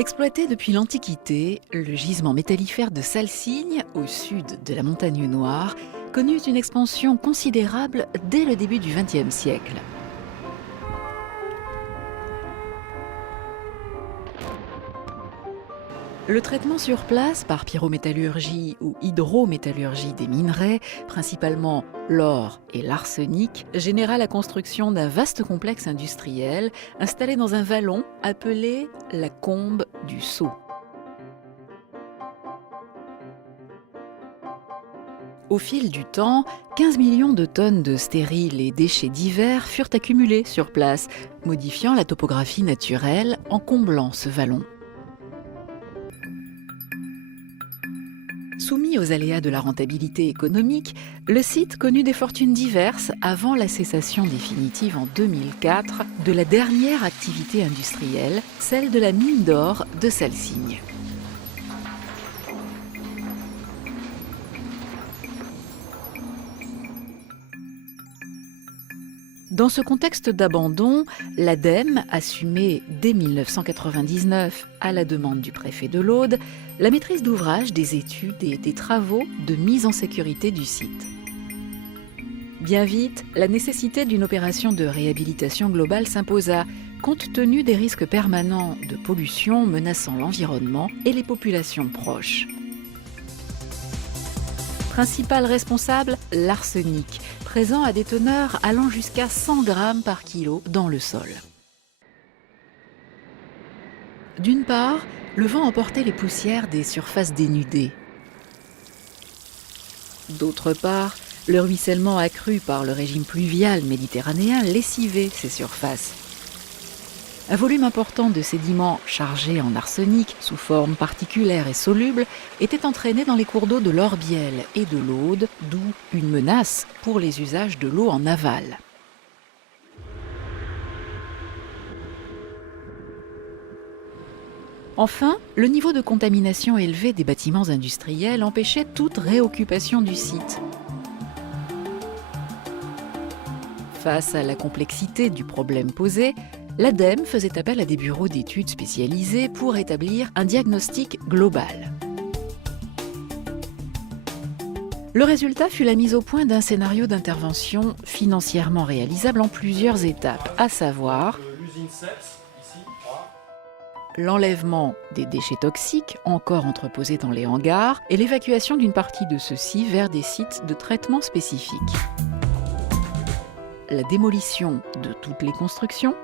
Exploité depuis l'Antiquité, le gisement métallifère de Salsigne, au sud de la Montagne Noire, connut une expansion considérable dès le début du XXe siècle. Le traitement sur place par pyrométallurgie ou hydrométallurgie des minerais, principalement l'or et l'arsenic, généra la construction d'un vaste complexe industriel installé dans un vallon appelé la Combe du Sceau. Au fil du temps, 15 millions de tonnes de stériles et déchets divers furent accumulés sur place, modifiant la topographie naturelle en comblant ce vallon. Soumis aux aléas de la rentabilité économique, le site connut des fortunes diverses avant la cessation définitive en 2004 de la dernière activité industrielle, celle de la mine d'or de Salsigne. Dans ce contexte d'abandon, l'ADEME assumait dès 1999, à la demande du préfet de l'Aude, la maîtrise d'ouvrage des études et des travaux de mise en sécurité du site. Bien vite, la nécessité d'une opération de réhabilitation globale s'imposa, compte tenu des risques permanents de pollution menaçant l'environnement et les populations proches. Principal responsable, l'arsenic, présent à des teneurs allant jusqu'à 100 grammes par kilo dans le sol. D'une part, le vent emportait les poussières des surfaces dénudées. D'autre part, le ruissellement accru par le régime pluvial méditerranéen lessivait ces surfaces. Un volume important de sédiments chargés en arsenic, sous forme particulaire et soluble, était entraîné dans les cours d'eau de l'Orbiel et de l'Aude, d'où une menace pour les usages de l'eau en aval. Enfin, le niveau de contamination élevé des bâtiments industriels empêchait toute réoccupation du site. Face à la complexité du problème posé, l'ADEME faisait appel à des bureaux d'études spécialisés pour établir un diagnostic global. Le résultat fut la mise au point d'un scénario d'intervention financièrement réalisable en plusieurs étapes, à savoir l'enlèvement des déchets toxiques encore entreposés dans les hangars et l'évacuation d'une partie de ceux-ci vers des sites de traitement spécifiques. La démolition de toutes les constructions,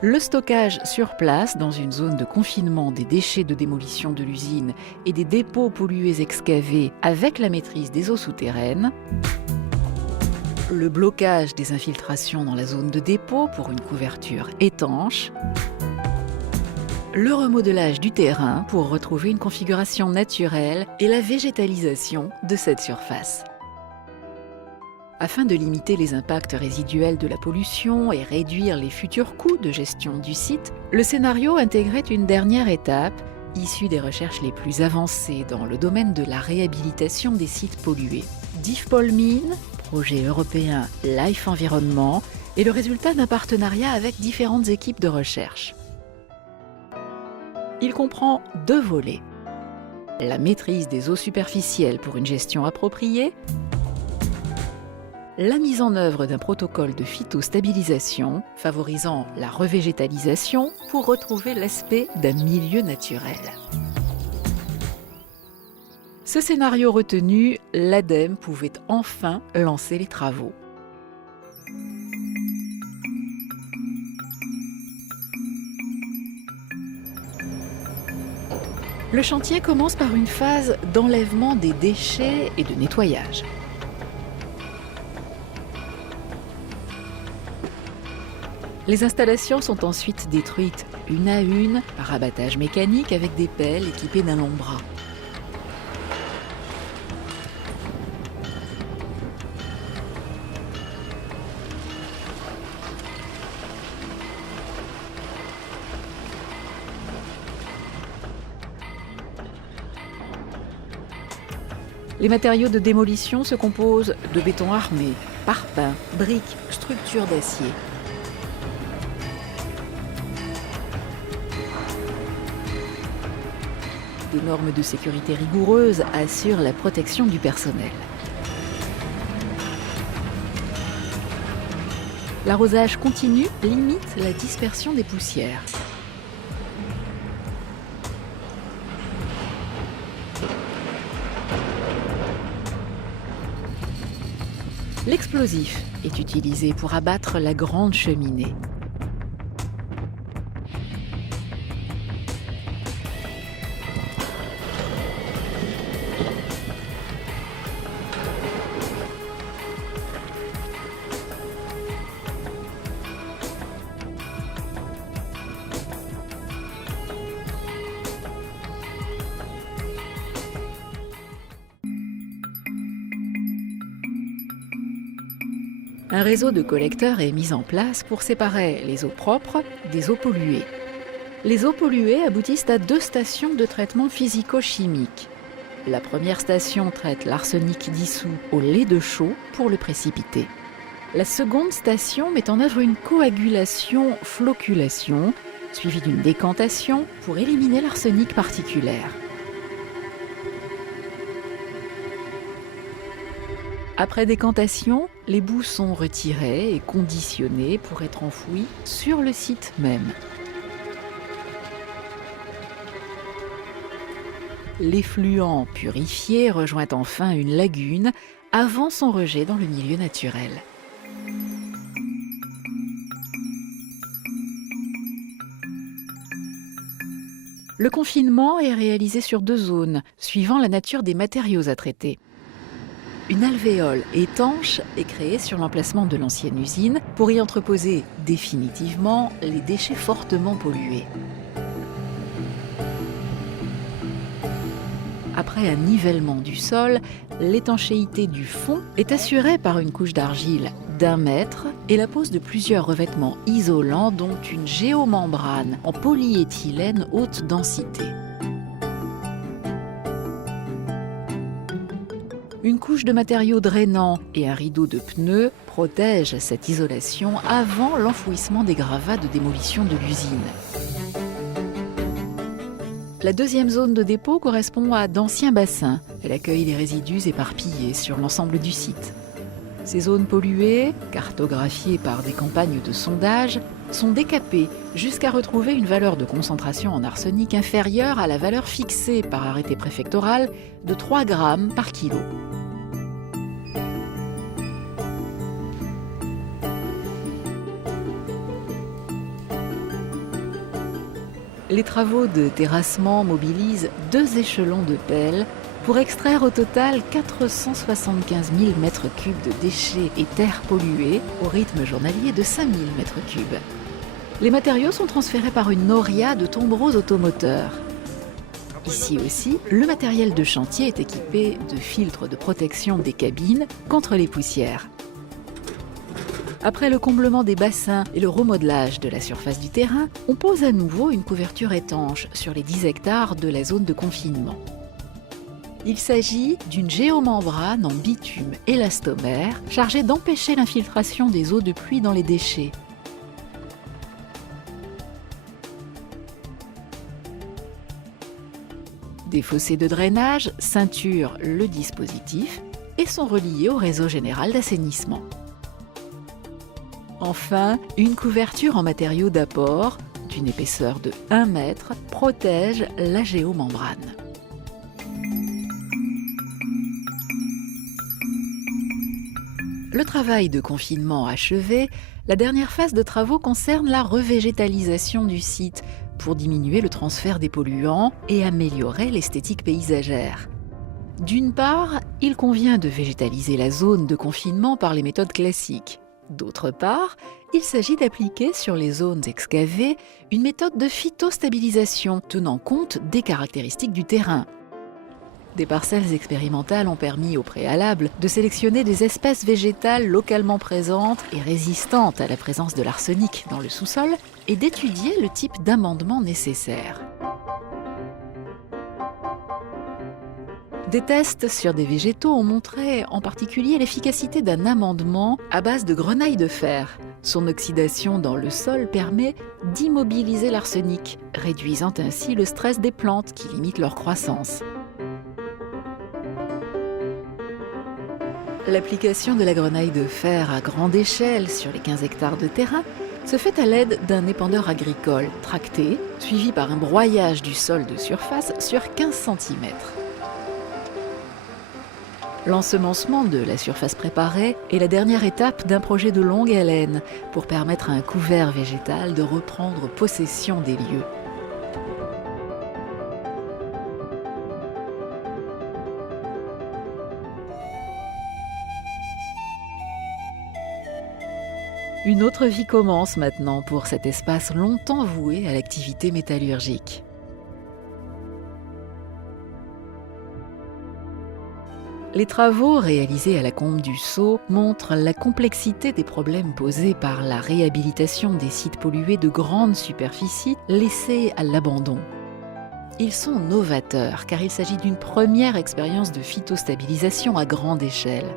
le stockage sur place dans une zone de confinement des déchets de démolition de l'usine et des dépôts pollués excavés avec la maîtrise des eaux souterraines, le blocage des infiltrations dans la zone de dépôt pour une couverture étanche, le remodelage du terrain pour retrouver une configuration naturelle et la végétalisation de cette surface. Afin de limiter les impacts résiduels de la pollution et réduire les futurs coûts de gestion du site, le scénario intégrait une dernière étape, issue des recherches les plus avancées dans le domaine de la réhabilitation des sites pollués. DIF-Polmine, projet européen Life Environnement, est le résultat d'un partenariat avec différentes équipes de recherche. Il comprend 2 volets. La maîtrise des eaux superficielles pour une gestion appropriée, la mise en œuvre d'un protocole de phytostabilisation favorisant la revégétalisation pour retrouver l'aspect d'un milieu naturel. Ce scénario retenu, l'ADEME pouvait enfin lancer les travaux. Le chantier commence par une phase d'enlèvement des déchets et de nettoyage. Les installations sont ensuite détruites une à une par abattage mécanique avec des pelles équipées d'un long bras. Les matériaux de démolition se composent de béton armé, parpaing, briques, structures d'acier. Des normes de sécurité rigoureuses assurent la protection du personnel. L'arrosage continu limite la dispersion des poussières. L'explosif est utilisé pour abattre la grande cheminée. Un réseau de collecteurs est mis en place pour séparer les eaux propres des eaux polluées. Les eaux polluées aboutissent à 2 stations de traitement physico-chimique. La première station traite l'arsenic dissous au lait de chaux pour le précipiter. La seconde station met en œuvre une coagulation-floculation, suivie d'une décantation pour éliminer l'arsenic particulaire. Après décantation, les boues sont retirées et conditionnées pour être enfouies sur le site même. L'effluent purifié rejoint enfin une lagune avant son rejet dans le milieu naturel. Le confinement est réalisé sur 2 zones, suivant la nature des matériaux à traiter. Une alvéole étanche est créée sur l'emplacement de l'ancienne usine pour y entreposer définitivement les déchets fortement pollués. Après un nivellement du sol, l'étanchéité du fond est assurée par une couche d'argile d'1 mètre et la pose de plusieurs revêtements isolants dont une géomembrane en polyéthylène haute densité. Une couche de matériaux drainants et un rideau de pneus protègent cette isolation avant l'enfouissement des gravats de démolition de l'usine. La deuxième zone de dépôt correspond à d'anciens bassins. Elle accueille les résidus éparpillés sur l'ensemble du site. Ces zones polluées, cartographiées par des campagnes de sondage, sont décapées jusqu'à retrouver une valeur de concentration en arsenic inférieure à la valeur fixée par arrêté préfectoral de 3 grammes par kilo. Les travaux de terrassement mobilisent 2 échelons de pelle pour extraire au total 475 000 m3 de déchets et terres polluées au rythme journalier de 5 000 m3. Les matériaux sont transférés par une noria de tombereaux automoteurs. Ici aussi, le matériel de chantier est équipé de filtres de protection des cabines contre les poussières. Après le comblement des bassins et le remodelage de la surface du terrain, on pose à nouveau une couverture étanche sur les 10 hectares de la zone de confinement. Il s'agit d'une géomembrane en bitume élastomère chargée d'empêcher l'infiltration des eaux de pluie dans les déchets. Des fossés de drainage ceinturent le dispositif et sont reliés au réseau général d'assainissement. Enfin, une couverture en matériaux d'apport d'une épaisseur de 1 mètre protège la géomembrane. Le travail de confinement achevé, la dernière phase de travaux concerne la revégétalisation du site pour diminuer le transfert des polluants et améliorer l'esthétique paysagère. D'une part, il convient de végétaliser la zone de confinement par les méthodes classiques. D'autre part, il s'agit d'appliquer sur les zones excavées une méthode de phytostabilisation tenant compte des caractéristiques du terrain. Des parcelles expérimentales ont permis au préalable de sélectionner des espèces végétales localement présentes et résistantes à la présence de l'arsenic dans le sous-sol et d'étudier le type d'amendement nécessaire. Des tests sur des végétaux ont montré en particulier l'efficacité d'un amendement à base de grenaille de fer, Son oxydation dans le sol permet d'immobiliser l'arsenic, réduisant ainsi le stress des plantes qui limite leur croissance. L'application de la grenaille de fer à grande échelle sur les 15 hectares de terrain se fait à l'aide d'un épandeur agricole tracté, suivi par un broyage du sol de surface sur 15 cm. L'ensemencement de la surface préparée est la dernière étape d'un projet de longue haleine pour permettre à un couvert végétal de reprendre possession des lieux. Une autre vie commence maintenant pour cet espace longtemps voué à l'activité métallurgique. Les travaux réalisés à la Combe du Sceau montrent la complexité des problèmes posés par la réhabilitation des sites pollués de grandes superficies laissés à l'abandon. Ils sont novateurs car il s'agit d'une première expérience de phytostabilisation à grande échelle.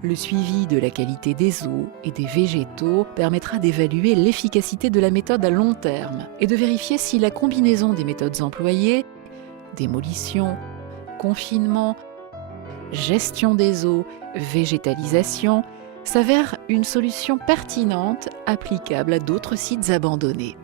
Le suivi de la qualité des eaux et des végétaux permettra d'évaluer l'efficacité de la méthode à long terme et de vérifier si la combinaison des méthodes employées, démolition, confinement, gestion des eaux, végétalisation, s'avère une solution pertinente applicable à d'autres sites abandonnés.